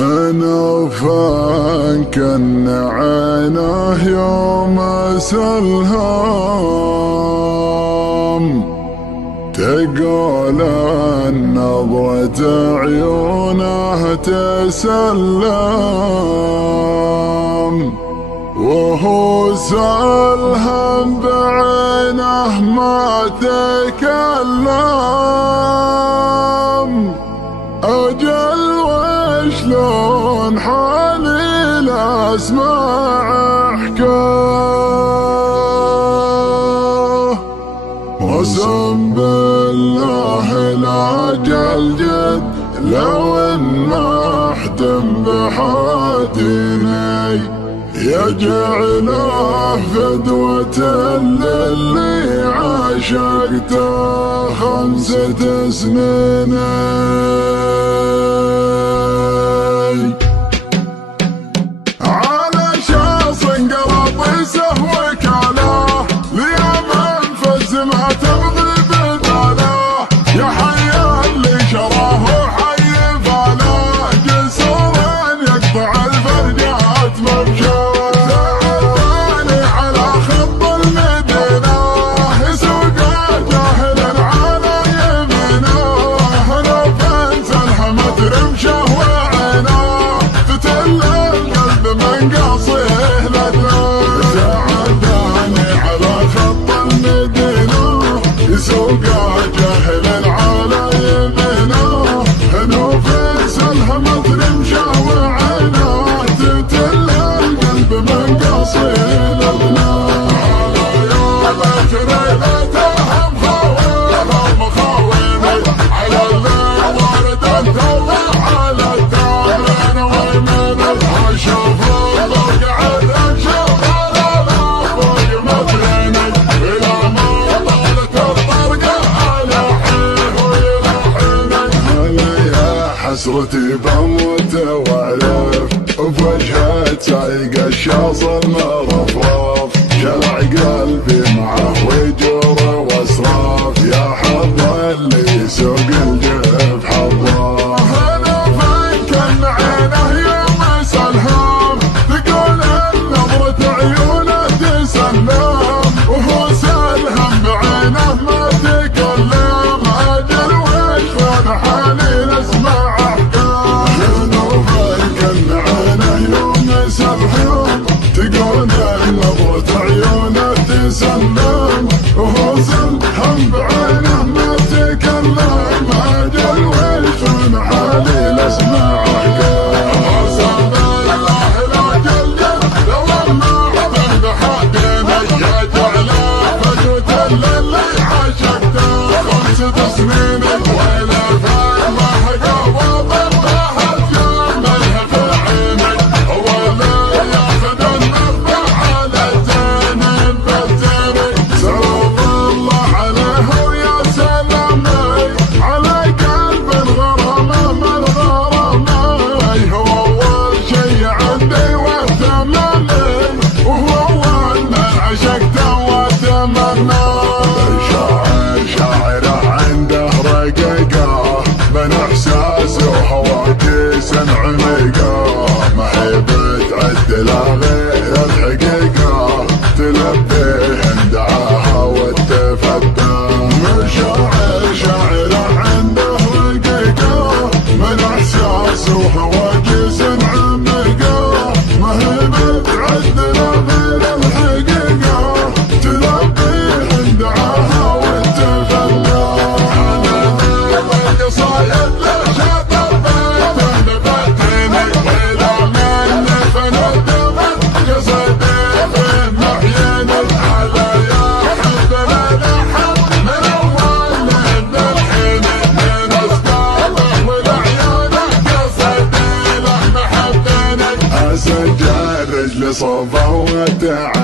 هنوفان كن عينه يوم سلهام، تقول النظرة عيونه تسلم، وهو سلهم بعينه ما تكلم. أجل وشلون حالي لا اسمع حكاه، وسم بالله لاجل جد لو ان ما احتم بحاتيني، يجعله فدوة للي عاشقته 5 سنين. على شخص انقلب يسهوك عليه، ليوم فز ما تبغي بداله، يا حي اللي شراه وحي فاله، جسور يقطع الفرجات مبشاه. حسرتي بموت واعرف بوجهه سايق الشاص المرفرف، شلع قلبي معه وجوره واسراف، يا حظ اللي يسوق الجيب حظه. هنوفان كن عينه يوم سلهام، تقول نظرة عيونه تسلم، وهو سلهم بعينه ما تكلم. اجل وشلون حالي نسمع تسلم، وهو سلهم بعينه ما تكلم. اجل وشلون حالي لاسمع حكاه، وسم بالله لاجل جد لو ما احتم بحاتيني، يجعله فدوة للي عاشقته 5 سنين. ويلي فين ما حكى وضم ما هالجمله في عيني، هو اللي ياخذ النظر على الزين. سلام الله عليه ويا سلامي، على قلب غرامه من غرامي، هو اول شي عندي واهتمامي، وهو اول من عشقته واتمناه. شاعره عنده رقيقه بين احساس وحواجز عميقه، ما هي بتعدل غير الحقيقه، تلبيه دعاها وتفدى. شاعره عنده رقيقه من احساس وحواجز عميقه، ما هي بتعدل غير الحقيقه، تلبيه دعاها وتفدى. صايد لشاطر بيته بباتيني، والى من فندم جسدي في محييني، على يا حبنا لحم من اول من الحين، من اسبابه ولعيونه جسدي له محبيني. اسجل رجلي صوبه وتعب